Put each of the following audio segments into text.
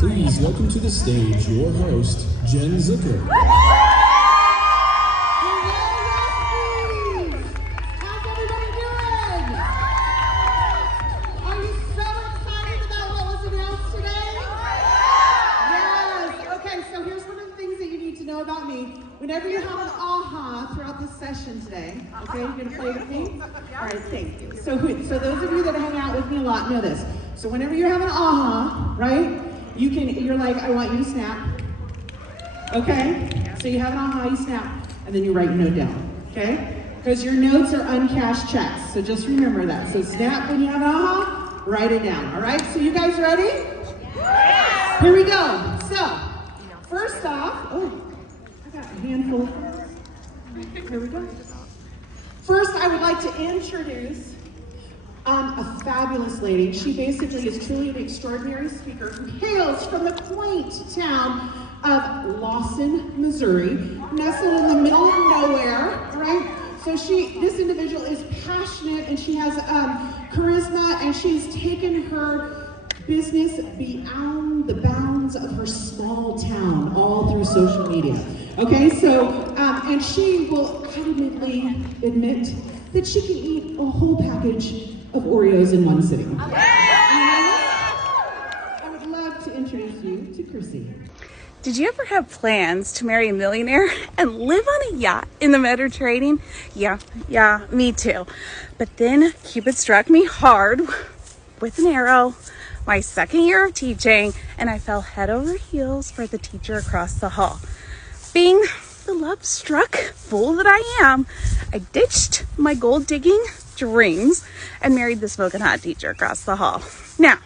Please welcome to the stage your host, Jen Zucker. How's everybody doing? Are you so excited about what was announced today? Yes. Okay, so here's one of the things that you need to know about me. Whenever you have an aha throughout this session today, okay, you're gonna play with me? All right, thank you. So those of you that hang out with me a lot know this. So whenever you have an aha, right, you're like, I want you to snap. Okay? So you have an aha, you snap, and then you write your note down. Okay? Because your notes are uncashed checks. So just remember that. So snap when you have an aha, write it down. All right? So you guys ready? Yeah. Here we go. So, first off, oh, I got a handful. Here we go. First, I would like to introduce a fabulous lady. She basically is truly an extraordinary speaker who hails from the quaint town of Larsen, Missouri, nestled in the middle of nowhere, right? So this individual is passionate and she has charisma, and she's taken her business beyond the bounds of her small town, all through social media. Okay, so, and she will adamantly admit that she can eat a whole package of Oreos in one sitting. I would love to introduce you to Chrissy. Did you ever have plans to marry a millionaire and live on a yacht in the Mediterranean? Yeah, me too. But then Cupid struck me hard with an arrow my second year of teaching, and I fell head over heels for the teacher across the hall. Being the love-struck fool that I am, I ditched my gold-digging dreams and married the smoking hot teacher across the hall. Now,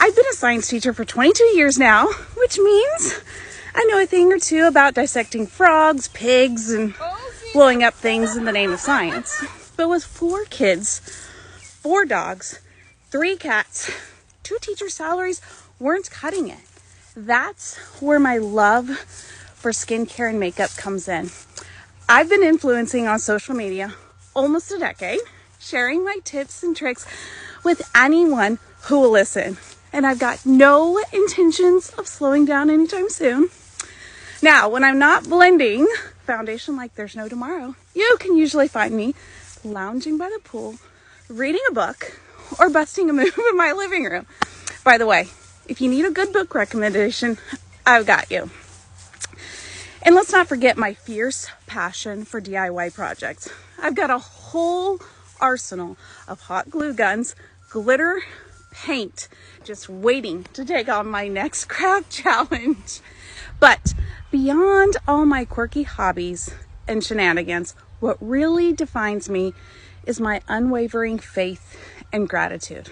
I've been a science teacher for 22 years now, which means I know a thing or two about dissecting frogs, pigs, and blowing up things in the name of science. But with 4 kids, 4 dogs, 3 cats, 2 teacher salaries weren't cutting it. That's where my love for skincare and makeup comes in. I've been influencing on social media almost a decade, sharing my tips and tricks with anyone who will listen. And I've got no intentions of slowing down anytime soon. Now, when I'm not blending foundation like there's no tomorrow, you can usually find me lounging by the pool, reading a book, or busting a move in my living room. By the way, if you need a good book recommendation, I've got you. And let's not forget my fierce passion for DIY projects. I've got a whole arsenal of hot glue guns, glitter, paint, just waiting to take on my next craft challenge. But beyond all my quirky hobbies and shenanigans, what really defines me is my unwavering faith and gratitude.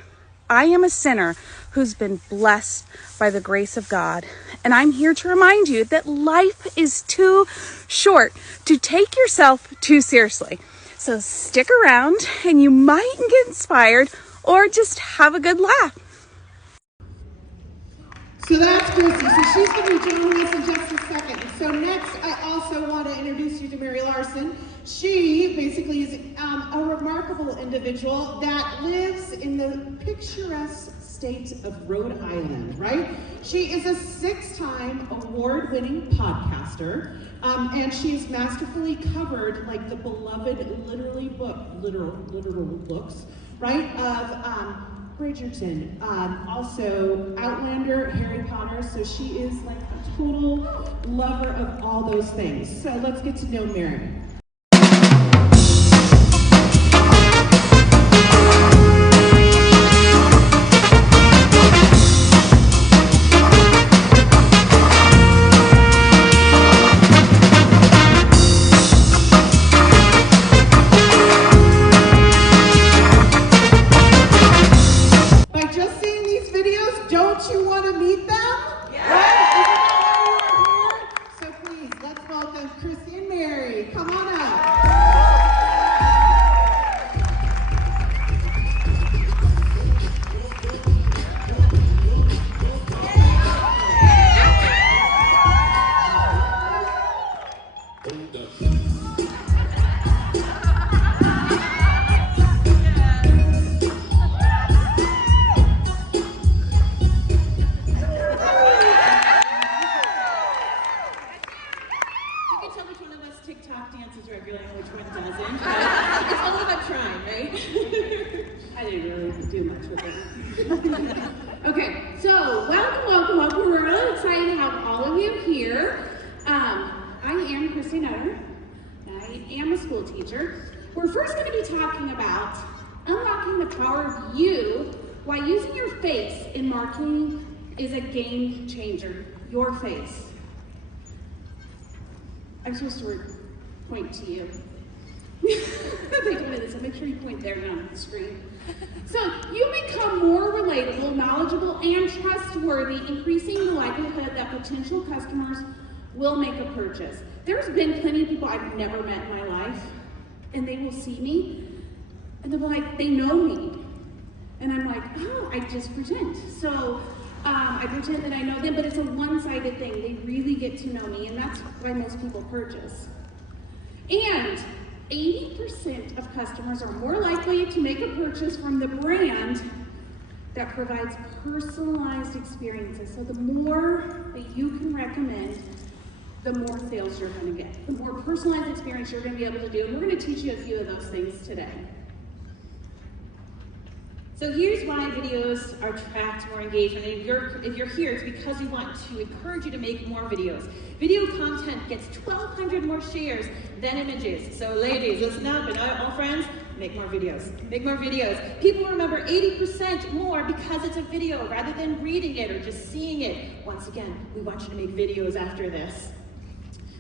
I am a sinner who's been blessed by the grace of God, and I'm here to remind you that life is too short to take yourself too seriously. So stick around and you might get inspired or just have a good laugh. So that's Chrissy. So she's going to be joining us in just a second. So next, I also want to introduce you to Mary Larsen. She basically is a remarkable individual that lives in the picturesque state of Rhode Island, right? She is a 6-time award-winning podcaster, and she's masterfully covered like the beloved literal books, right, of Bridgerton, also Outlander, Harry Potter. So she is like a total lover of all those things. So let's get to know Mary. Chrissy and Mary, come on up. welcome. We're really excited to have all of you here. I am Chrissy Nutter. I am a school teacher. We're first going to be talking about unlocking the power of you while using your face in marketing is a game changer. Your face. I'm supposed to point to you. They told me this, so make sure you point there, not on the screen. So you become more relatable, knowledgeable, and trustworthy, increasing the likelihood that potential customers will make a purchase. There's been plenty of people I've never met in my life, and they will see me, and they'll be like, they know me. And I'm like, oh, I just pretend. So I pretend that I know them, but it's a one-sided thing. They really get to know me, and that's why most people purchase. And 80% of customers are more likely to make a purchase from the brand that provides personalized experiences. So the more that you can recommend, the more sales you're going to get. The more personalized experience you're going to be able to do. And we're going to teach you a few of those things today. So here's why videos attract more engagement. And if you're here, it's because we want to encourage you to make more videos. Video content gets 1,200 more shares than images. So ladies, listen up, and all friends, make more videos. Make more videos. People remember 80% more because it's a video rather than reading it or just seeing it. Once again, we want you to make videos after this.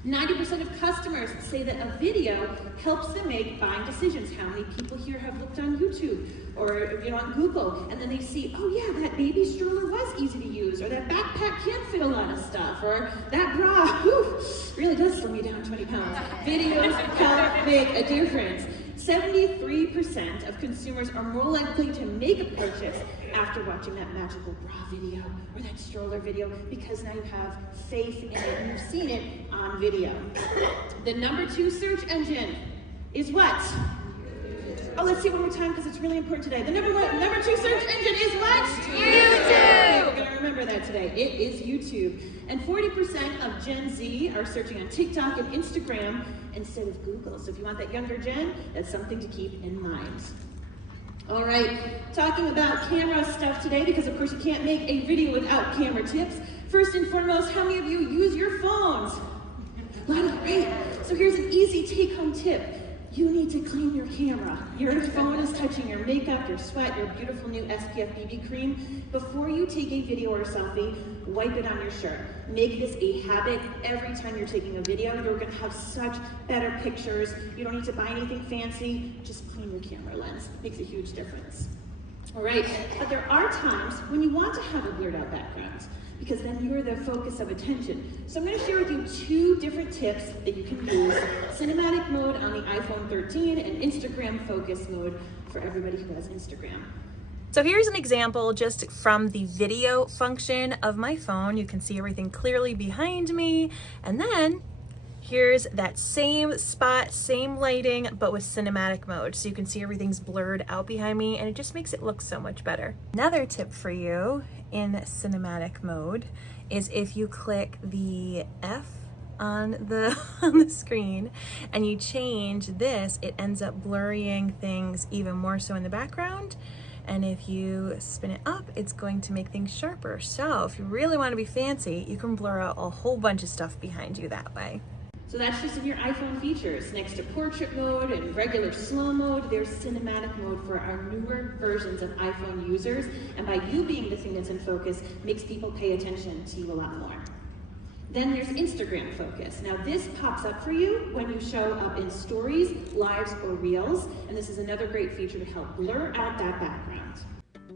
90% of customers say that a video helps them make buying decisions. How many people here have looked on YouTube or on Google, and then they see, oh yeah, that baby stroller was easy to use, or that backpack can fit a lot of stuff, or that bra, whew, really does slow me down 20 pounds. Videos help make a difference. 73% of consumers are more likely to make a purchase after watching that magical bra video or that stroller video because now you have faith in it and you've seen it on video. The number 2 search engine is what? Oh, let's see it one more time because it's really important today. The number 2 search engine is what? YouTube! Okay, we're going to remember that today. It is YouTube. And 40% of Gen Z are searching on TikTok and Instagram instead of Google. So if you want that younger gen, that's something to keep in mind. All right, talking about camera stuff today, because of course you can't make a video without camera tips. First and foremost, how many of you use your phones? A lot of you. So here's an easy take-home tip. You need to clean your camera. Your phone is touching your makeup, your sweat, your beautiful new SPF BB cream. Before you take a video or a selfie, wipe it on your shirt. Make this a habit every time you're taking a video. You're gonna have such better pictures. You don't need to buy anything fancy. Just clean your camera lens. It makes a huge difference. All right, but there are times when you want to have a blurred out background, because then you're the focus of attention. So I'm going to share with you 2 different tips that you can use. Cinematic mode on the iPhone 13 and Instagram focus mode for everybody who has Instagram. So here's an example just from the video function of my phone. You can see everything clearly behind me. And then here's that same spot, same lighting, but with cinematic mode. So you can see everything's blurred out behind me and it just makes it look so much better. Another tip for you in cinematic mode is if you click the F on the screen and you change this, it ends up blurring things even more so in the background. And if you spin it up, it's going to make things sharper. So if you really want to be fancy, you can blur out a whole bunch of stuff behind you that way. So that's just in your iPhone features. Next to portrait mode and regular slow mode, there's cinematic mode for our newer versions of iPhone users. And by you being the thing that's in focus, makes people pay attention to you a lot more. Then there's Instagram focus. Now this pops up for you when you show up in stories, lives, or reels. And this is another great feature to help blur out that background.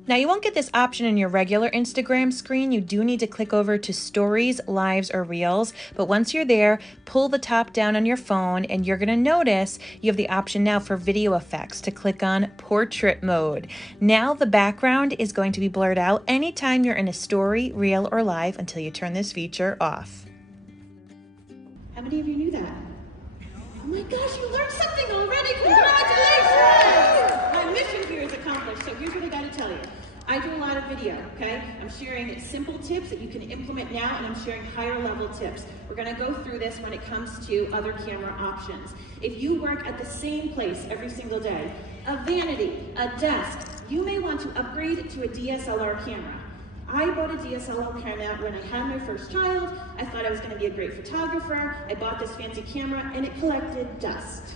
Now you won't get this option in your regular Instagram screen. You do need to click over to stories, lives, or reels. But once you're there, pull the top down on your phone and you're gonna notice you have the option now for video effects to click on portrait mode. Now the background is going to be blurred out anytime you're in a story, reel, or live until you turn this feature off. How many of you knew that? Oh my gosh, you learned something already! Congratulations! My mission here is accomplished, so here's what I gotta tell you. I do a lot of video, okay? I'm sharing simple tips that you can implement now, and I'm sharing higher level tips. We're gonna go through this when it comes to other camera options. If you work at the same place every single day, a vanity, a desk, you may want to upgrade to a DSLR camera. I bought a DSLR camera when I had my first child. I thought I was going to be a great photographer. I bought this fancy camera and it collected dust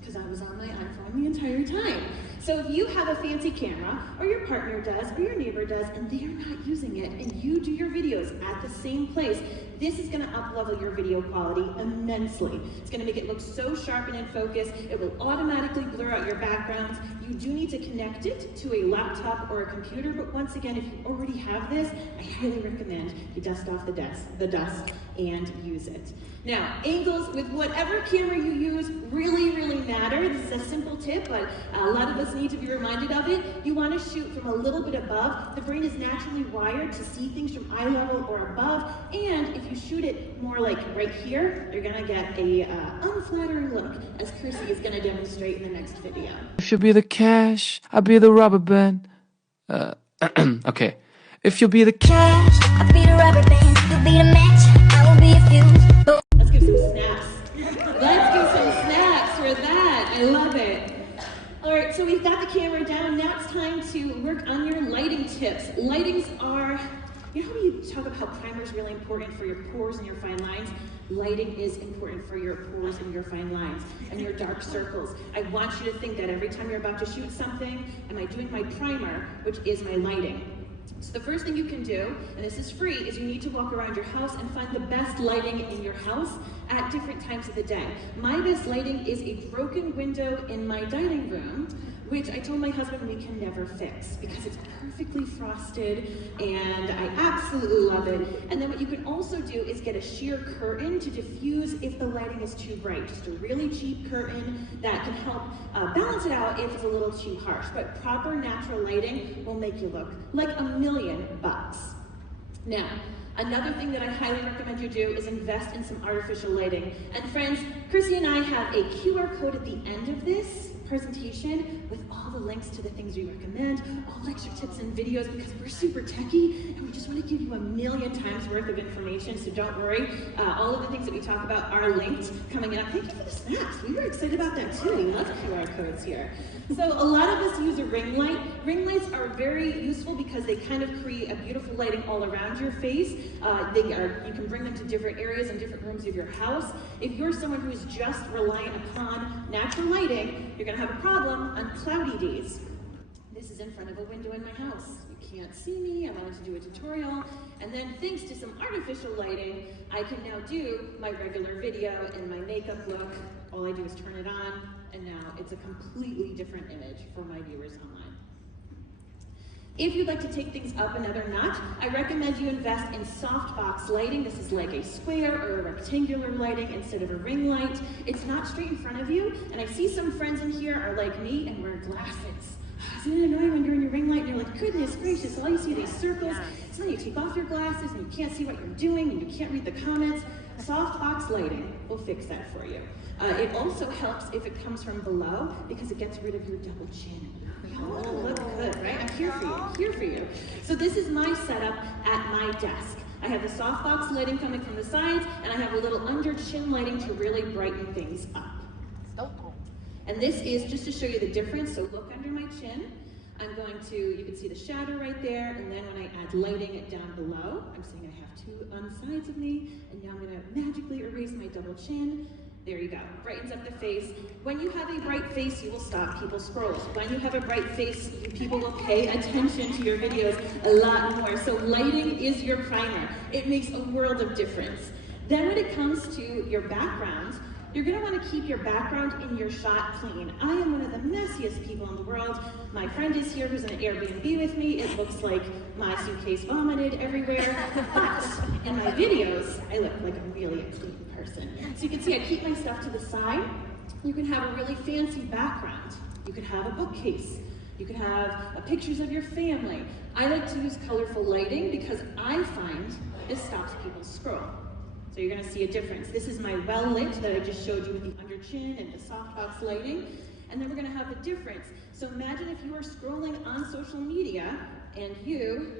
because I was on my iPhone the entire time. So if you have a fancy camera, or your partner does, or your neighbor does, and they are not using it, and you do your videos at the same place, this is gonna up-level your video quality immensely. It's gonna make it look so sharp and in focus. It will automatically blur out your backgrounds. You do need to connect it to a laptop or a computer, but once again, if you already have this, I highly recommend you dust off the dust and use it. Now, angles with whatever camera you use really matter. This is a simple tip, but a lot of us need to be reminded of it. You want to shoot from a little bit above. The brain is naturally wired to see things from eye level or above, and if you shoot it more like right here, you're gonna get a unflattering look, as Chrissy is gonna demonstrate in the next video. If you'll be the cash, I'll be the rubber band. Okay. If you'll be the cash, I'll be the rubber band, you'll be the match, I will be a fuse. Let's give some snaps. Let's give some snaps for that. I love it. All right, so we've got the camera down. Now it's time to work on your lighting tips. Lightings are, you know how you talk about how primer is really important for your pores and your fine lines? Lighting is important for your pores and your fine lines and your dark circles. I want you to think that every time you're about to shoot something, am I doing my primer, which is my lighting? So the first thing you can do, and this is free, is you need to walk around your house and find the best lighting in your house at different times of the day. My best lighting is a broken window in my dining room, which I told my husband we can never fix because it's perfectly frosted and I absolutely love it. And then what you can also do is get a sheer curtain to diffuse if the lighting is too bright. Just a really cheap curtain that can help balance it out if it's a little too harsh. But proper natural lighting will make you look like $1,000,000. Now, another thing that I highly recommend you do is invest in some artificial lighting. And friends, Chrissy and I have a QR code at the end of this presentation with all the links to the things we recommend, all lecture tips and videos, because we're super techy and we just want to give you 1,000,000 times worth of information, so don't worry. All of the things that we talk about are linked coming up. Thank you for the snaps. We were excited about that too. We love QR codes here. So a lot of us use a ring light. Ring lights are very useful because they kind of create a beautiful lighting all around your face. You can bring them to different areas and different rooms of your house. If you're someone who is just reliant upon natural lighting, you're going to have a problem on cloudy days. This is in front of a window in my house. You can't see me. I wanted to do a tutorial. And then thanks to some artificial lighting, I can now do my regular video and my makeup look. All I do is turn it on, and now it's a completely different image for my viewers online. If you'd like to take things up another notch, I recommend you invest in softbox lighting. This is like a square or a rectangular lighting instead of a ring light. It's not straight in front of you, and I see some friends in here are like me and wear glasses. Isn't it annoying when you're in your ring light and you're like, goodness gracious, all you see are these circles. So then you take off your glasses and you can't see what you're doing and you can't read the comments. Softbox lighting will fix that for you. It also helps if it comes from below because it gets rid of your double chin. We all want to look good, right? I'm here for you, I'm here for you. So this is my setup at my desk. I have the softbox lighting coming from the sides, and I have a little under chin lighting to really brighten things up. And this is just to show you the difference, so look under my chin. I'm going to, you can see the shadow right there, and then when I add lighting down below, I'm saying I have two on the sides of me, and now I'm going to magically erase my double chin. There you go, brightens up the face. When you have a bright face, you will stop people's scrolls. When you have a bright face, people will pay attention to your videos a lot more. So lighting is your primer. It makes a world of difference. Then when it comes to your background, you're gonna wanna keep your background in your shot clean. I am one of the messiest people in the world. My friend is here who's in an Airbnb with me. It looks like my suitcase vomited everywhere. But in my videos, I look like I'm really a clean person. So you can see I keep my stuff to the side. You can have a really fancy background. You could have a bookcase. You could have pictures of your family. I like to use colorful lighting because I find this stops people's scroll. So you're gonna see a difference. This is my well lit that I just showed you with the under chin and the softbox lighting. And then we're gonna have a difference. So imagine if you are scrolling on social media and you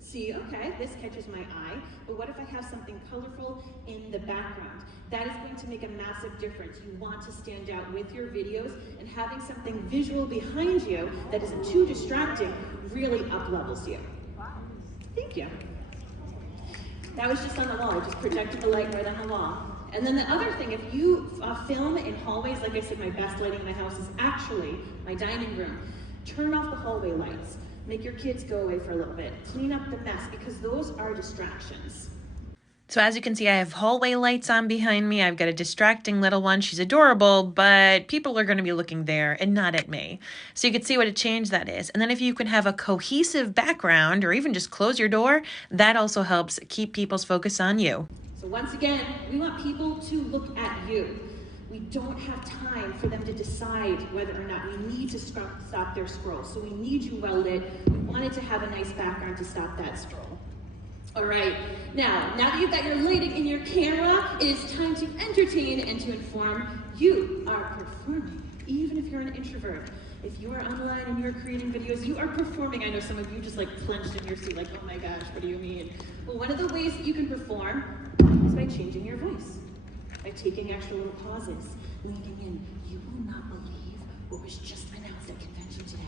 see, okay, this catches my eye, but what if I have something colorful in the background? That is going to make a massive difference. You want to stand out with your videos, and having something visual behind you that isn't too distracting really up-levels you. Thank you. That was just on the wall. I just projected the light right on the wall. And then the other thing, if you film in hallways, like I said, my best lighting in my house is actually my dining room. Turn off the hallway lights. Make your kids go away for a little bit. Clean up the mess, because those are distractions. So as you can see, I have hallway lights on behind me. I've got a distracting little one. She's adorable, but people are going to be looking there and not at me. So you can see what a change that is. And then if you can have a cohesive background or even just close your door, that also helps keep people's focus on you. So once again, we want people to look at you. We don't have time for them to decide whether or not we need to stop their scroll. So we need you well lit. We wanted to have a nice background to stop that scroll. All right, now that you've got your lighting in your camera, it is time to entertain and to inform. You are performing, even if you're an introvert. If you are online and you're creating videos, you are performing. I know some of you just like clenched in your seat, like, oh my gosh, what do you mean? Well, one of the ways that you can perform is by changing your voice, by taking extra little pauses, leaning in. You will not believe what was just announced at convention today.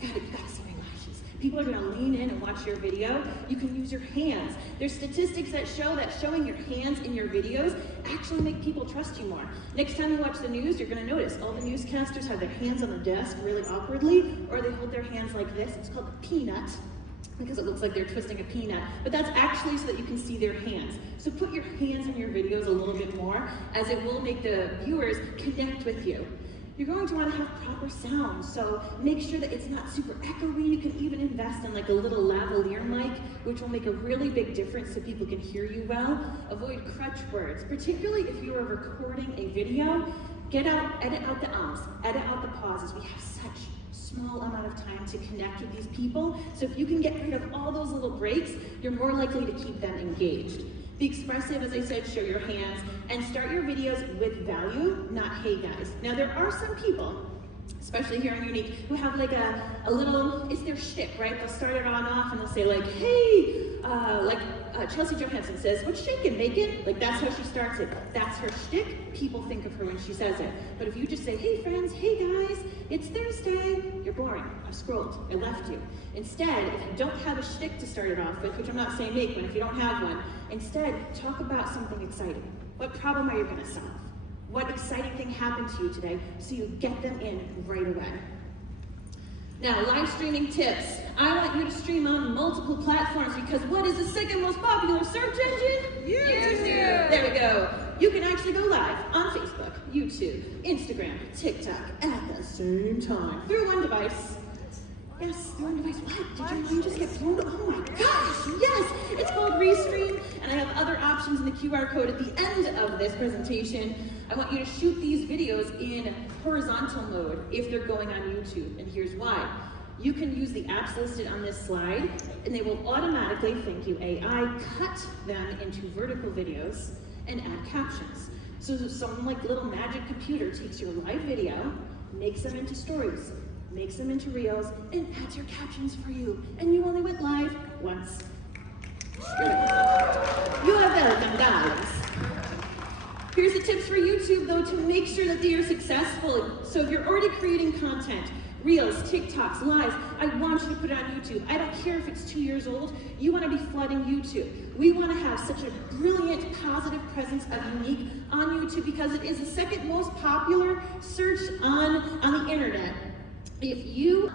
You gotta see my lashes. People are gonna lean in and watch your video. You can use your hands. There's statistics that show that showing your hands in your videos actually make people trust you more. Next time you watch the news, you're gonna notice all the newscasters have their hands on the desk really awkwardly, or they hold their hands like this. It's called the peanut, because it looks like they're twisting a peanut, but that's actually so that you can see their hands. So put your hands in your videos a little bit more, as it will make the viewers connect with you. You're going to want to have proper sound, so make sure that it's not super echoey. You can even invest in like a little lavalier mic, which will make a really big difference so people can hear you well. Avoid crutch words, particularly if you are recording a video. Edit out the ums, edit out the pauses. We have such small amount of time to connect with these people, so if you can get rid of all those little breaks, you're more likely to keep them engaged. Be expressive, as I said, show your hands, and start your videos with value, not hey guys. Now there are some people, especially here on Younique, who have like a little, it's their shtick, right? They'll start it on off and they'll say like, hey, Chelsea Johansson says, what's shaking, bacon? Like that's how she starts it. That's her shtick. People think of her when she says it. But if you just say, hey friends, hey guys, it's Thursday, you're boring. I've scrolled, I left you. Instead, if you don't have a shtick to start it off with, which I'm not saying make one if you don't have one, instead talk about something exciting. What problem are you gonna solve? What exciting thing happened to you today, so you get them in right away. Now, live streaming tips. I want you to stream on multiple platforms, because what is the second most popular search engine? YouTube. There we go. You can actually go live on Facebook, YouTube, Instagram, TikTok at the same time through one device. Yes, through one device. What? Did your mind just get blown? Oh my gosh, yes! It's called Restream, and I have other options in the QR code at the end of this presentation. I want you to shoot these videos in horizontal mode if they're going on YouTube, and here's why. You can use the apps listed on this slide, and they will automatically, thank you AI, cut them into vertical videos and add captions. So some like little magic computer takes your live video, makes them into stories, makes them into reels, and adds your captions for you. And you only went live once. You are welcome, darlings. Here's the tips for YouTube, though, to make sure that they are successful. So if you're already creating content, reels, TikToks, lives, I want you to put it on YouTube. I don't care if it's 2 years old, you want to be flooding YouTube. We want to have such a brilliant, positive presence of Younique on YouTube, because it is the second most popular search on the internet. If you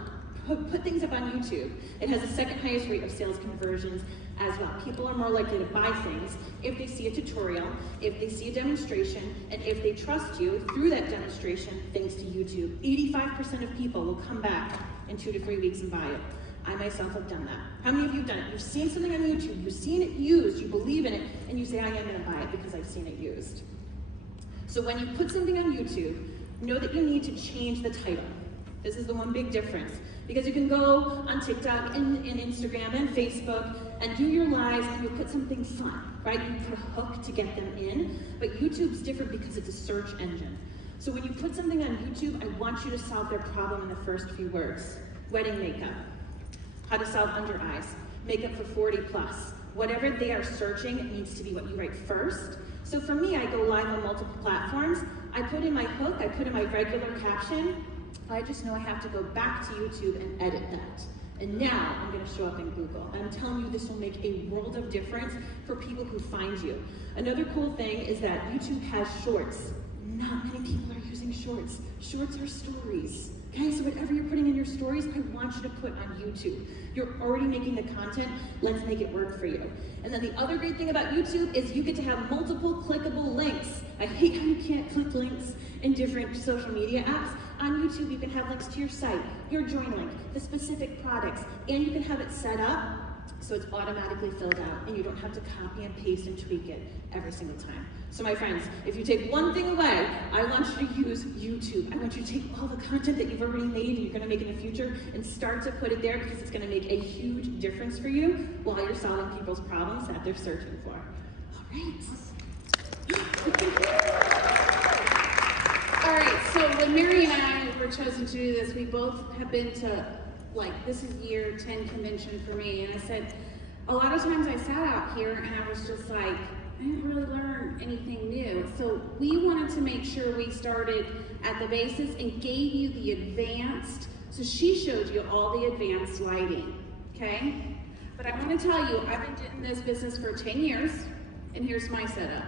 put things up on YouTube, it has the second highest rate of sales conversions as well. People are more likely to buy things if they see a tutorial, if they see a demonstration, and if they trust you through that demonstration, thanks to YouTube. 85% of people will come back in 2 to 3 weeks and buy it. I myself have done that. How many of you have done it? You've seen something on YouTube, you've seen it used, you believe in it, and you say, I am gonna buy it because I've seen it used. So when you put something on YouTube, know that you need to change the title. This is the one big difference, because you can go on TikTok and Instagram and Facebook and do your lives, and you'll put something fun, right? You put a hook to get them in, but YouTube's different because it's a search engine. So when you put something on YouTube, I want you to solve their problem in the first few words. Wedding makeup, how to solve under eyes, makeup for 40 plus. Whatever they are searching, it needs to be what you write first. So for me, I go live on multiple platforms. I put in my hook, I put in my regular caption. I just know I have to go back to YouTube and edit that. And now I'm going to show up in Google. And I'm telling you, this will make a world of difference for people who find you. Another cool thing is that YouTube has shorts. Not many people are using shorts. Shorts are stories. Okay, so whatever you're putting in your stories, I want you to put on YouTube. You're already making the content, let's make it work for you. And then the other great thing about YouTube is you get to have multiple clickable links. I hate how you can't click links in different social media apps. On YouTube, you can have links to your site, your join link, the specific products, and you can have it set up so it's automatically filled out and you don't have to copy and paste and tweak it every single time. So my friends, if you take one thing away, I want you to use YouTube. I want you to take all the content that you've already made and you're gonna make in the future and start to put it there because it's gonna make a huge difference for you while you're solving people's problems that they're searching for. All right. All right, so when Mary and I were chosen to do this, we both have been to, this is year 10 convention for me, and I said, a lot of times I sat out here and I was just like, I didn't really learn anything new. So we wanted to make sure we started at the basis and gave you the advanced, so she showed you all the advanced lighting, okay? But I want to tell you, I've been in this business for 10 years, and here's my setup.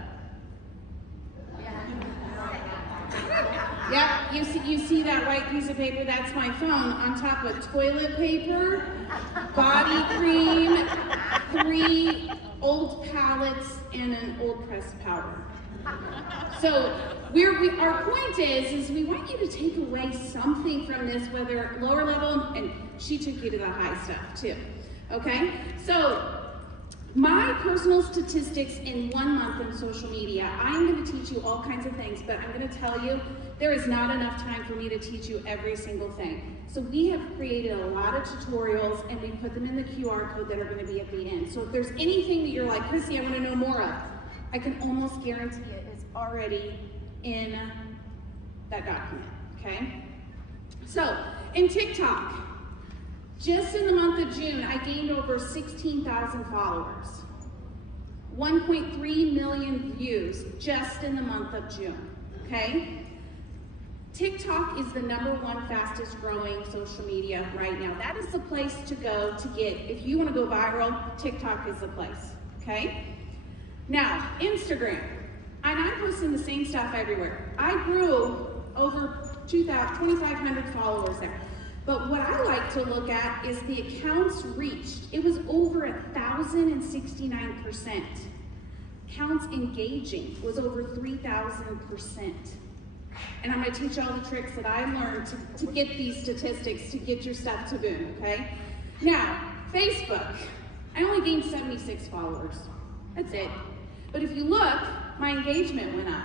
Yeah, you see that white piece of paper? That's my phone on top of toilet paper, body cream, 3 old palettes, and an old pressed powder. So our point is we want you to take away something from this, whether lower level, and she took you to the high stuff too, okay? So my personal statistics in 1 month in social media, I'm going to teach you all kinds of things, but I'm going to tell you there is not enough time for me to teach you every single thing. So we have created a lot of tutorials and we put them in the QR code that are going to be at the end. So if there's anything that you're like, Chrissy, I want to know more of, I can almost guarantee it is already in that document, okay? So in TikTok, just in the month of June, I gained over 16,000 followers, 1.3 million views just in the month of June, okay? TikTok is the #1 fastest growing social media right now. That is the place to go to get, if you want to go viral, TikTok is the place, okay? Now, Instagram, and I'm posting the same stuff everywhere. I grew over 2,500 followers there. But what I like to look at is the accounts reached. It was over 1,069%. Accounts engaging was over 3,000%. And I'm going to teach you all the tricks that I learned to get these statistics, to get your stuff to boom, okay? Now, Facebook, I only gained 76 followers. That's it. But if you look, my engagement went up.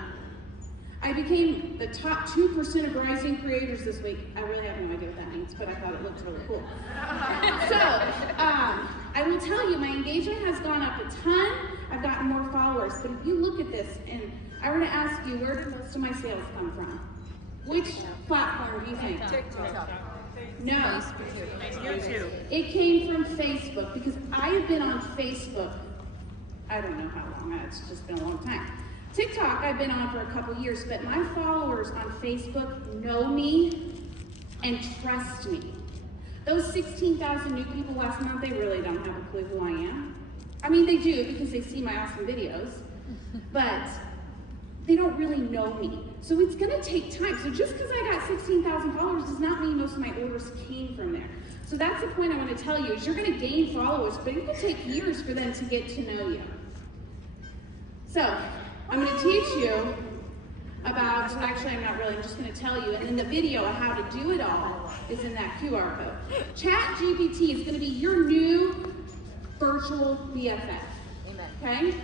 I became the top 2% of rising creators this week. I really have no idea what that means, but I thought it looked really cool. So, I will tell you, my engagement has gone up a ton. I've gotten more followers, but if you look at this, and I were to ask you, where did most of my sales come from? Which platform do you think? TikTok. No. YouTube. It came from Facebook, because I have been on Facebook, I don't know how long, it's just been a long time. TikTok, I've been on for a couple years, but my followers on Facebook know me and trust me. Those 16,000 new people last month, they really don't have a clue who I am. I mean, they do because they see my awesome videos, but they don't really know me. So it's gonna take time. So just because I got 16,000 followers does not mean most of my orders came from there. So that's the point I want to tell you, is you're gonna gain followers, but it will take years for them to get to know you. So, I'm going to teach you about, actually I'm not really, I'm just going to tell you, and in the video of how to do it all is in that QR code. ChatGPT is going to be your new virtual BFF, okay?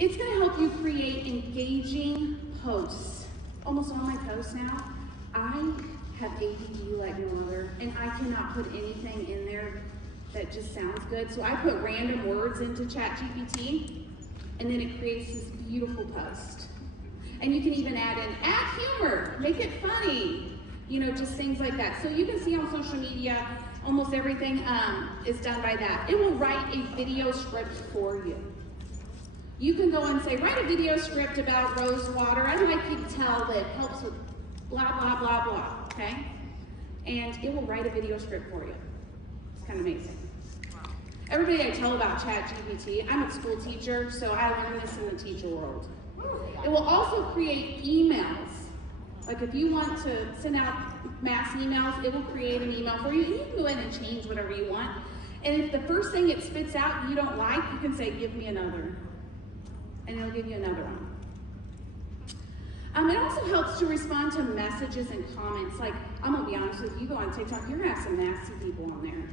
It's going to help you create engaging posts. Almost all my posts now, I have ADD like no other, and I cannot put anything in there that just sounds good. So I put random words into ChatGPT, and then it creates this beautiful post. And you can even add humor, make it funny, you know, just things like that. So you can see on social media, almost everything is done by that. It will write a video script for you. You can go and say, write a video script about rose water. I'd like you to tell that it helps with blah, blah, blah, blah, okay? and it will write a video script for you. It's kind of amazing. Everybody I tell about ChatGPT, I'm a school teacher, so I learned this in the teacher world. It will also create emails. Like if you want to send out mass emails, it will create an email for you. And you can go in and change whatever you want. And if the first thing it spits out you don't like, you can say, give me another. And it'll give you another one. It also helps to respond to messages and comments. Like, I'm gonna be honest with you, go on TikTok, you're gonna have some nasty people on there.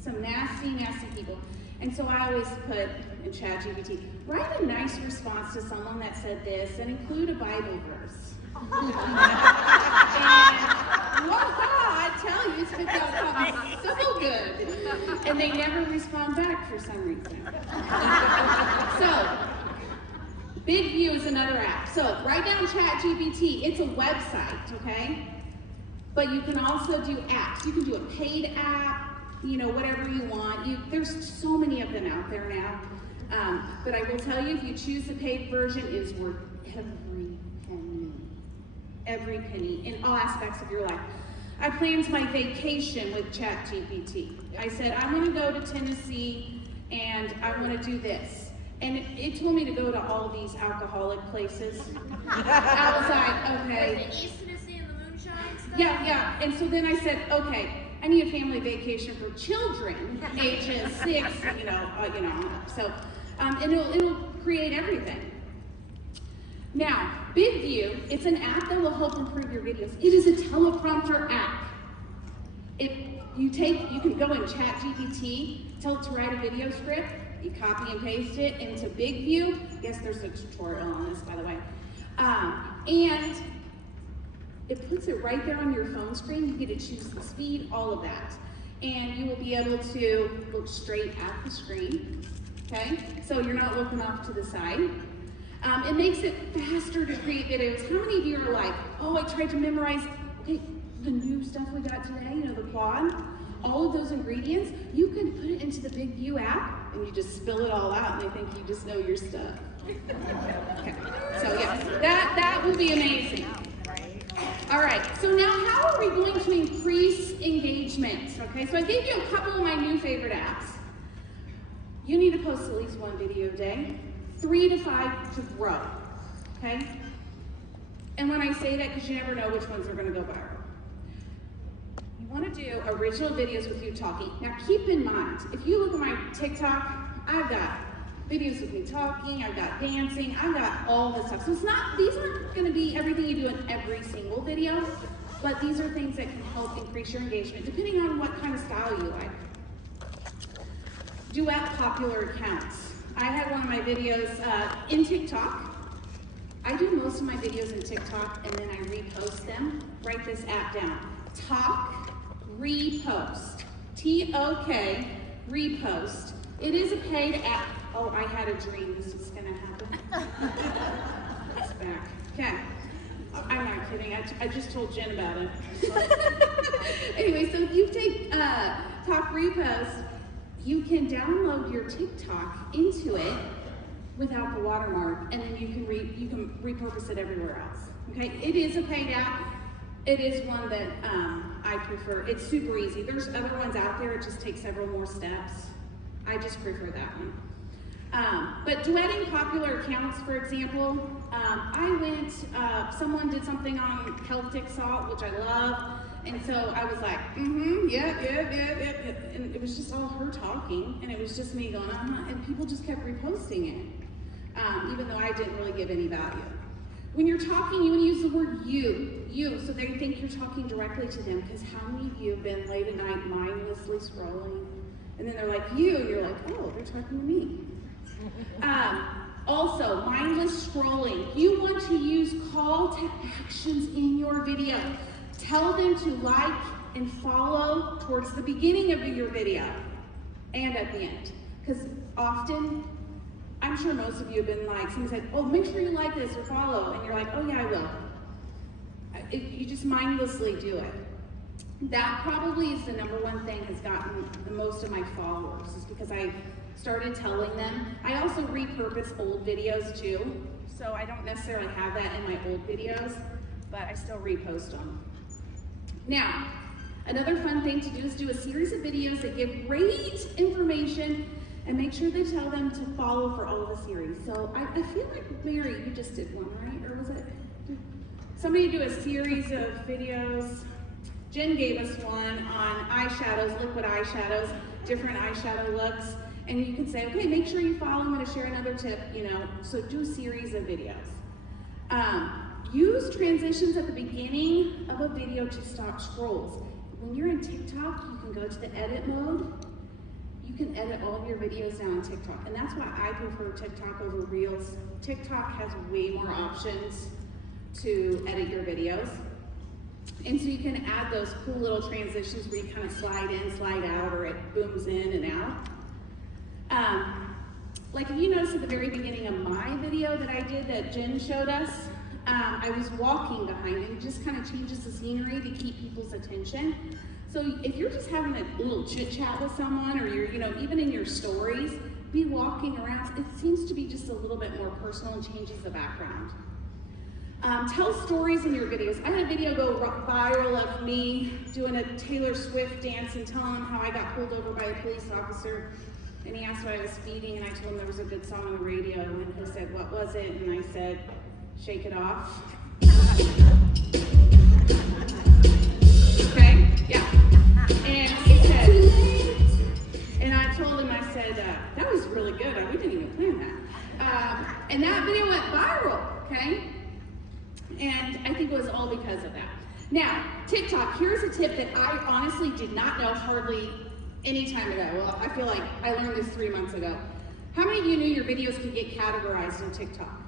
Some nasty, nasty people. And so I always put in ChatGPT, write a nice response to someone that said this and include a Bible verse. And I tell you, spits out something so good. And they never respond back for some reason. So, Big View is another app. So write down ChatGPT. It's a website, okay? But you can also do apps. You can do a paid app, you know, whatever you want. There's so many of them out there now. But I will tell you, if you choose the paid version, it is worth every penny. Every penny in all aspects of your life. I planned my vacation with ChatGPT. I said, I want to go to Tennessee and I want to do this. And it told me to go to all these alcoholic places. I was like, okay. Was it East Tennessee and the moonshine stuff? Yeah. And so then I said, okay, I need a family vacation for children, ages 6, you know. So, and it'll create everything. Now, Big View, it's an app that will help improve your videos. It is a teleprompter app. You can go in ChatGPT, tell it to write a video script, you copy and paste it into Big View. Yes, there's a tutorial on this, by the way. And it puts it right there on your phone screen. You get to choose the speed, all of that. And you will be able to look straight at the screen, okay? So you're not looking off to the side. It makes it faster to create videos. How many of you are like, oh, I tried to memorize, okay, the new stuff we got today, you know, the quad, all of those ingredients, you can put it into the Big View app and you just spill it all out and they think you just know your stuff. Okay, so yes, that will be amazing. All right, so now how are we going to increase engagement? Okay, so I gave you a couple of my new favorite apps. You need to post at least one video a day, 3 to 5 to grow, okay? And when I say that, because you never know which ones are gonna go viral. You wanna do original videos with you talking. Now keep in mind, if you look at my TikTok, I've got videos with me talking, I've got dancing, I've got all this stuff. So these aren't gonna be everything you do in every single video, but these are things that can help increase your engagement, depending on what kind of style you like. Duet popular accounts. I had one of my videos in TikTok. I do most of my videos in TikTok and then I repost them. Write this app down. Talk, repost. T-O-K, repost. It is a paid app. Oh, I had a dream this was gonna happen. It's back. Okay. I'm not kidding. I just told Jen about it. Anyway, so if you take Talk Repost, you can download your TikTok into it without the watermark, and then you can repurpose it everywhere else. Okay, it is a paid app. It is one that I prefer. It's super easy. There's other ones out there. It just takes several more steps. I just prefer that one. But duetting popular accounts, for example, someone did something on Celtic salt, which I love. And so I was like, yeah. And it was just all her talking, and it was just me going, and people just kept reposting it, even though I didn't really give any value. When you're talking, you want to use the word you, so they think you're talking directly to them, because how many of you have been late at night mindlessly scrolling, and then they're like, you, and you're like, oh, they're talking to me. Also, mindless scrolling. You want to use call to actions in your video. Tell them to like and follow towards the beginning of your video and at the end. Because often, I'm sure most of you have been like, someone said, oh, make sure you like this or follow. And you're like, oh yeah, I will. You just mindlessly do it. That probably is the #1 thing has gotten the most of my followers, is because I started telling them. I also repurpose old videos too. So I don't necessarily have that in my old videos, but I still repost them. Now, Another fun thing to do is do a series of videos that give great information and make sure they tell them to follow for all of the series. So I feel like, Mary, you just did one, right? Or was it? Somebody do a series of videos. Jen gave us one on eyeshadows, liquid eyeshadows, different eyeshadow looks. And you can say, okay, make sure you follow. I'm going to share another tip, so do a series of videos. Use transitions at the beginning of a video to stop scrolls. When you're in TikTok, you can go to the edit mode. You can edit all of your videos now on TikTok. And that's why I prefer TikTok over Reels. TikTok has way more options to edit your videos. And so you can add those cool little transitions where you kind of slide in, slide out, or it booms in and out. Like if you notice at the very beginning of my video that I did that Jen showed us, I was walking behind it. It just kind of changes the scenery to keep people's attention. So if you're just having a little chit chat with someone, or you're, even in your stories, be walking around. It seems to be just a little bit more personal and changes the background. Tell stories in your videos. I had a video go viral of me doing a Taylor Swift dance and telling him how I got pulled over by a police officer. And he asked what I was feeding, and I told him there was a good song on the radio, and he said, what was it? And I said, Shake It Off. Okay, yeah. And he said, and I told him, I said, that was really good. We didn't even plan that. And that video went viral, okay? And I think it was all because of that. Now, TikTok, here's a tip that I honestly did not know hardly any time ago. Well, I feel like I learned this 3 months ago. How many of you knew your videos could get categorized on TikTok?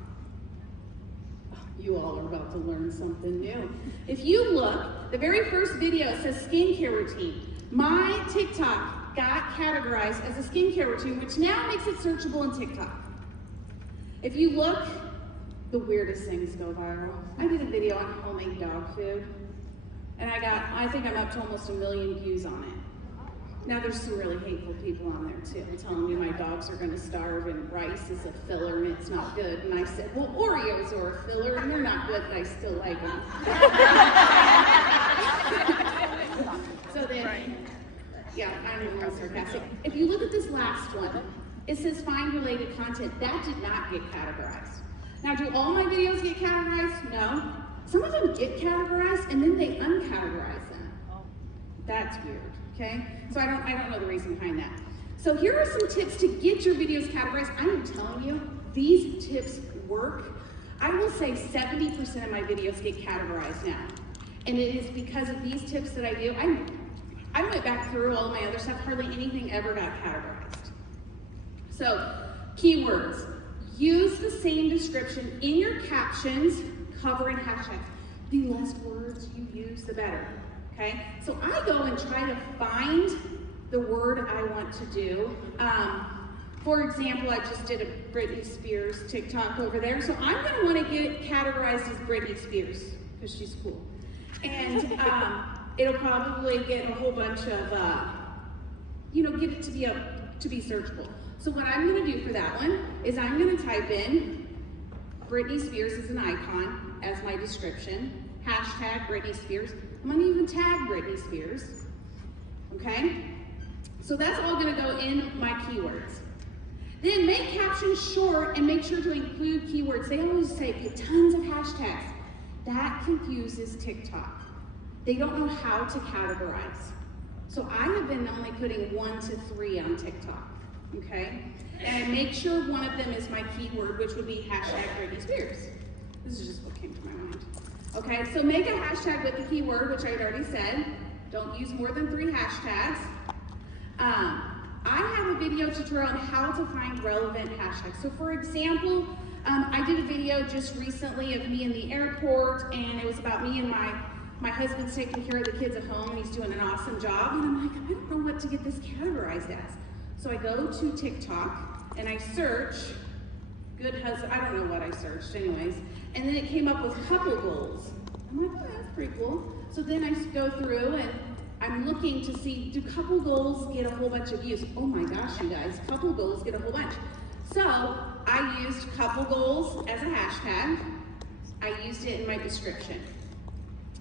Oh, you all are about to learn something new. If you look, the very first video says skincare routine. My TikTok got categorized as a skincare routine, which now makes it searchable in TikTok. If you look, the weirdest things go viral. I did a video on homemade dog food, and I think I'm up to almost 1 million views on it. Now there's some really hateful people on there too, telling me my dogs are gonna starve and rice is a filler and it's not good. And I said, well, Oreos are a filler and they're not good, but I still like them. So then, yeah, I'm a little sarcastic. If you look at this last one, it says find related content. That did not get categorized. Now, do all my videos get categorized? No. Some of them get categorized and then they uncategorize them. That's weird, okay? So I don't know the reason behind that. So here are some tips to get your videos categorized. I'm telling you, these tips work. I will say 70% of my videos get categorized now. And it is because of these tips that I do. I went back through all of my other stuff, hardly anything ever got categorized. So, keywords. Use the same description in your captions, cover, and hashtags. The less words you use, the better, okay? So I go and try to find the word I want to do. For example, I just did a Britney Spears TikTok over there, so I'm gonna wanna get categorized as Britney Spears, because she's cool. And it'll probably get a whole bunch of, get it to be searchable. So what I'm gonna do for that one is I'm gonna type in Britney Spears as an icon as my description, hashtag Britney Spears. I'm gonna even tag Britney Spears, okay? So that's all gonna go in my keywords. Then make captions short and make sure to include keywords. They always say put tons of hashtags. That confuses TikTok. They don't know how to categorize. So I have been only putting 1 to 3 on TikTok. Okay, and I make sure one of them is my keyword, which would be hashtag Britney Spears. This is just what came to my mind. Okay, so make a hashtag with the keyword, which I had already said. Don't use more than 3 hashtags. I have a video tutorial on how to find relevant hashtags. So for example, I did a video just recently of me in the airport, and it was about me and my husband's taking care of the kids at home, and he's doing an awesome job. And I'm like, I don't know what to get this categorized as. So I go to TikTok and I search good husband, I don't know what I searched anyways, and then it came up with couple goals. I'm like, oh, that's pretty cool. So then I go through and I'm looking to see, do couple goals get a whole bunch of views? Oh my gosh, you guys, couple goals get a whole bunch. So I used couple goals as a hashtag. I used it in my description.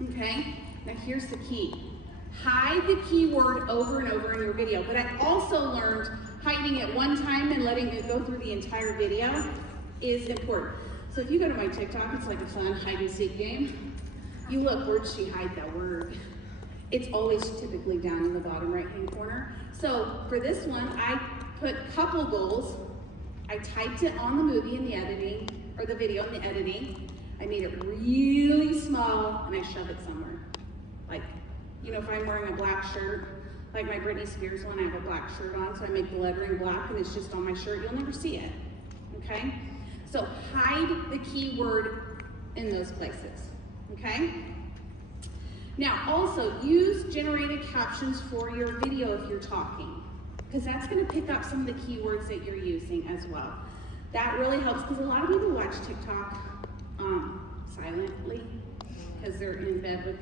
Okay, now here's the key. Hide the keyword over and over in your video. But I also learned hiding it one time and letting it go through the entire video is important. So if you go to my TikTok, it's like a fun hide and seek game. You look, where'd she hide that word? It's always typically down in the bottom right-hand corner. So for this one, I put couple goals. I typed it on the movie in the editing, or the video in the editing. I made it really small and I shove it somewhere. Like, you know, if I'm wearing a black shirt, like my Britney Spears one, I have a black shirt on, so I make the lettering black and it's just on my shirt, you'll never see it, okay? So hide the keyword in those places, okay? Now also use generated captions for your video if you're talking, because that's gonna pick up some of the keywords that you're using as well. That really helps, because a lot of people watch TikTok silently, because they're in bed with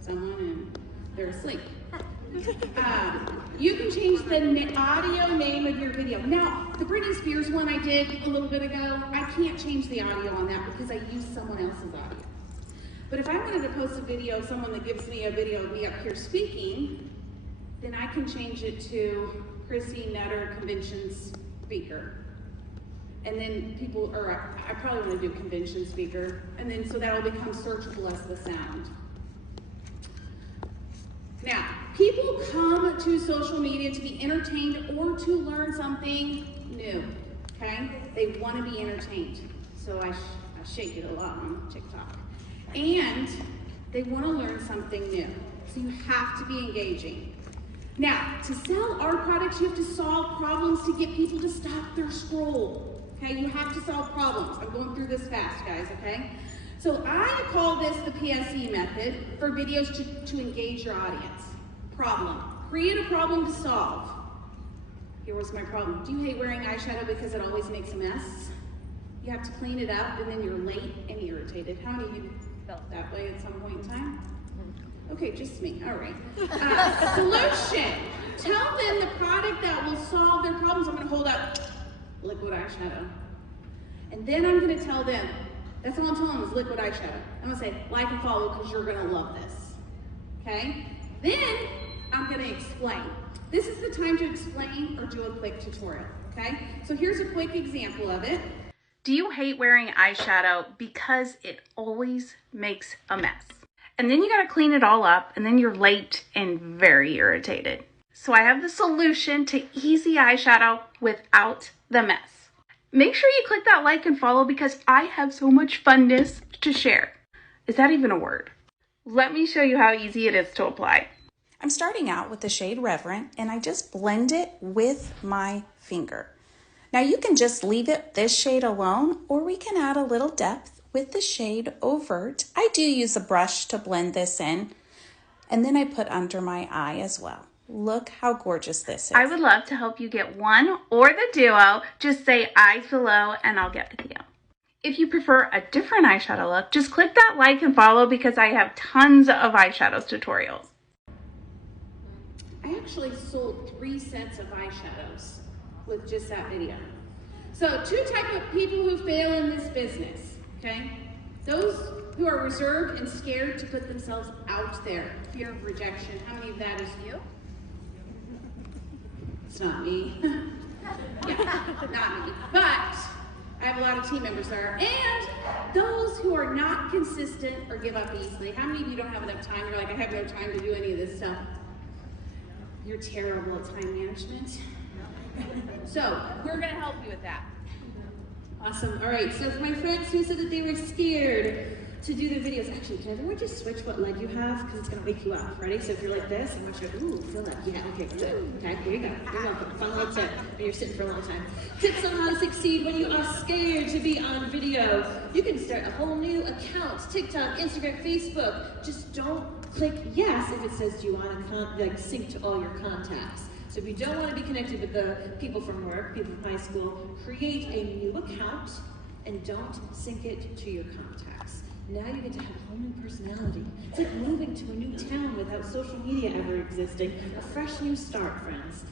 someone and they're asleep. You can change the audio name of your video. Now, the Britney Spears one I did a little bit ago, I can't change the audio on that because I used someone else's audio. But if I wanted to post a video of someone that gives me a video of me up here speaking, then I can change it to Chrissy Convention speaker. And then people, or I probably want to do convention speaker, and then so that'll become searchable as the sound. Now, people come to social media to be entertained or to learn something new, okay? They want to be entertained. So I shake it a lot on TikTok. And they want to learn something new. So you have to be engaging. Now, to sell our products, you have to solve problems to get people to stop their scroll. Okay, you have to solve problems. I'm going through this fast, guys, okay? So I call this the PSE method for videos to engage your audience. Problem. Create a problem to solve. Here was my problem. Do you hate wearing eyeshadow because it always makes a mess? You have to clean it up and then you're late and irritated. How many of you felt that way at some point in time? Okay, just me, all right. Solution. Tell them the product that will solve their problems. I'm gonna hold up liquid eyeshadow. And then I'm gonna tell them, that's all I'm telling them is liquid eyeshadow. I'm gonna say, like and follow because you're gonna love this, okay? Then I'm gonna explain. This is the time to explain or do a quick tutorial, okay? So here's a quick example of it. Do you hate wearing eyeshadow because it always makes a mess? And then you gotta clean it all up and then you're late and very irritated. So I have the solution to easy eyeshadow without the mess. Make sure you click that like and follow because I have so much funness to share. Is that even a word? Let me show you how easy it is to apply. I'm starting out with the shade Reverent and I just blend it with my finger. Now you can just leave it this shade alone or we can add a little depth with the shade Overt. I do use a brush to blend this in and then I put under my eye as well. Look how gorgeous this is. I would love to help you get one or the duo. Just say eyes below and I'll get with you. If you prefer a different eyeshadow look, just click that like and follow because I have tons of eyeshadow tutorials. I actually sold 3 sets of eyeshadows with just that video. So 2 types of people who fail in this business, okay? Those who are reserved and scared to put themselves out there. Fear of rejection. How many of that is you? It's not me. Yeah, not me. But I have a lot of team members there. And those who are not consistent or give up easily. How many of you don't have enough time? You're like, I have no time to do any of this stuff. You're terrible at time management. So we're gonna help you with that. Awesome, all right. So for my friends who said that they were scared to do the videos, actually, can everyone just switch what leg you have? Because it's gonna wake you up, ready? So if you're like this, I want you to, ooh, feel that, yeah, okay, good. Okay, here you go, you're welcome. Fun little tip when you're sitting for a long time. Tips on how to succeed when you are scared to be on video. You can start a whole new account, TikTok, Instagram, Facebook. Just don't click yes if it says, do you want to sync to all your contacts? So if you don't want to be connected with the people from work, people from high school, create a new account and don't sync it to your contacts. Now you get to have a whole new personality. It's like moving to a new town without social media ever existing. A fresh new start, friends.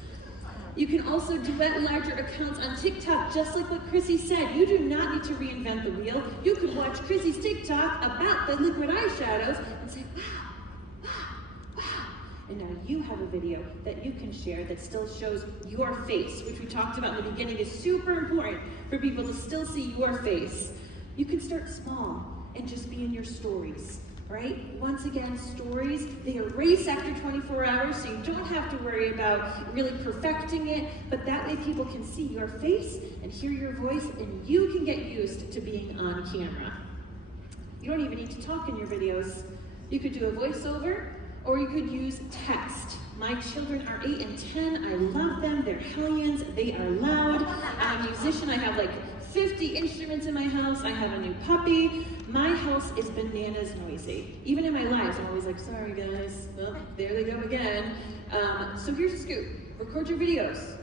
You can also duet larger accounts on TikTok, just like what Chrissy said. You do not need to reinvent the wheel. You could watch Chrissy's TikTok about the liquid eyeshadows and say, wow, wow, wow. And now you have a video that you can share that still shows your face, which we talked about in the beginning is super important for people to still see your face. You can start small and just be in your stories, right? Once again, stories, they erase after 24 hours, so you don't have to worry about really perfecting it, but that way people can see your face and hear your voice, and you can get used to being on camera. You don't even need to talk in your videos. You could do a voiceover, or you could use text. My children are 8 and 10. I love them. They're hellions. They are loud. I'm a musician. I have like 50 instruments in my house. I have a new puppy. My house is bananas noisy. Even in my lives, I'm always like, sorry guys. Well, there they go again. So here's a scoop. Record your videos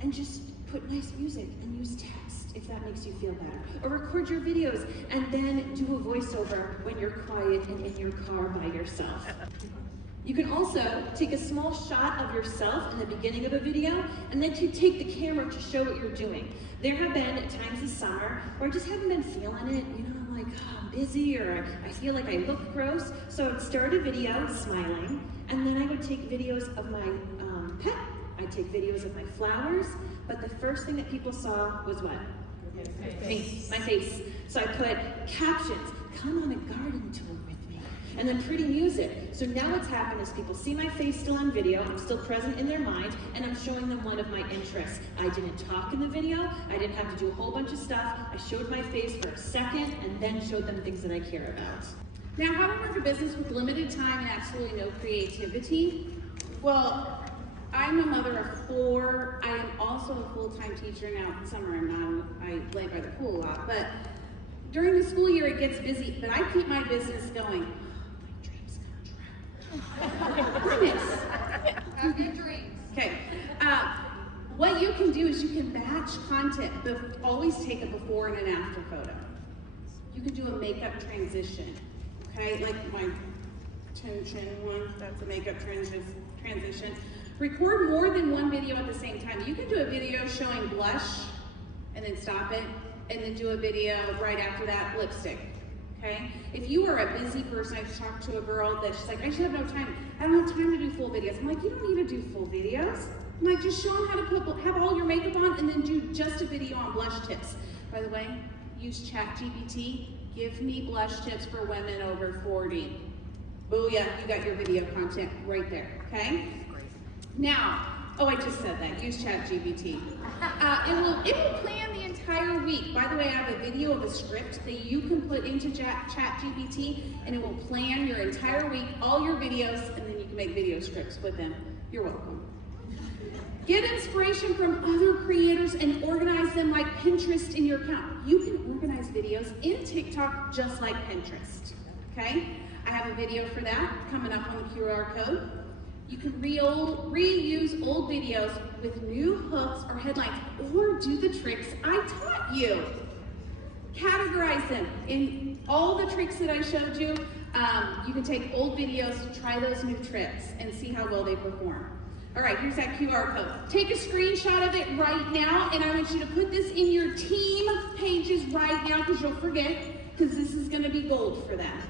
and just put nice music and use text if that makes you feel better. Or record your videos and then do a voiceover when you're quiet and in your car by yourself. You can also take a small shot of yourself in the beginning of a video and then to take the camera to show what you're doing. There have been times this summer where I just haven't been feeling it. You know, I'm like, oh, I'm busy, or I feel like I look gross. So I would start a video smiling, and then I would take videos of my pet. I'd take videos of my flowers, but the first thing that people saw was what? My face. So I put captions, come on a garden tour with me, and then pretty music. So now what's happened is people see my face still on video, I'm still present in their mind, and I'm showing them one of my interests. I didn't talk in the video, I didn't have to do a whole bunch of stuff. I showed my face for a second, and then showed them things that I care about. Now, how to run a business with limited time and absolutely no creativity? Well, I'm a mother of 4. I am also a full-time teacher now. In summer, I'm not. I lay by the pool a lot. But during the school year, it gets busy. But I keep my business going. My dreams come true. Promise. Have your dreams. Okay. What you can do is you can batch content, but always take a before and an after photo. You can do a makeup transition. Okay, like my chin one. That's a makeup transition. Record more than one video at the same time. You can do a video showing blush and then stop it, and then do a video right after that, lipstick, okay? If you are a busy person, I just talked to a girl that she's like, I just have no time. I don't have time to do full videos. I'm like, you don't need to do full videos. I'm like, just show them how to have all your makeup on and then do just a video on blush tips. By the way, use ChatGPT. Give me blush tips for women over 40. Booyah, you got your video content right there, okay? Now, oh, I just said that. Use ChatGPT. It will plan the entire week. By the way, I have a video of a script that you can put into ChatGPT, and it will plan your entire week, all your videos, and then you can make video scripts with them. You're welcome. Get inspiration from other creators and organize them like Pinterest in your account. You can organize videos in TikTok just like Pinterest, okay? I have a video for that coming up on the QR code. You can reuse old videos with new hooks or headlines, or do the tricks I taught you. Categorize them. In all the tricks that I showed you, you can take old videos, try those new tricks, and see how well they perform. All right, here's that QR code. Take a screenshot of it right now, and I want you to put this in your team pages right now, because you'll forget, because this is going to be gold for them.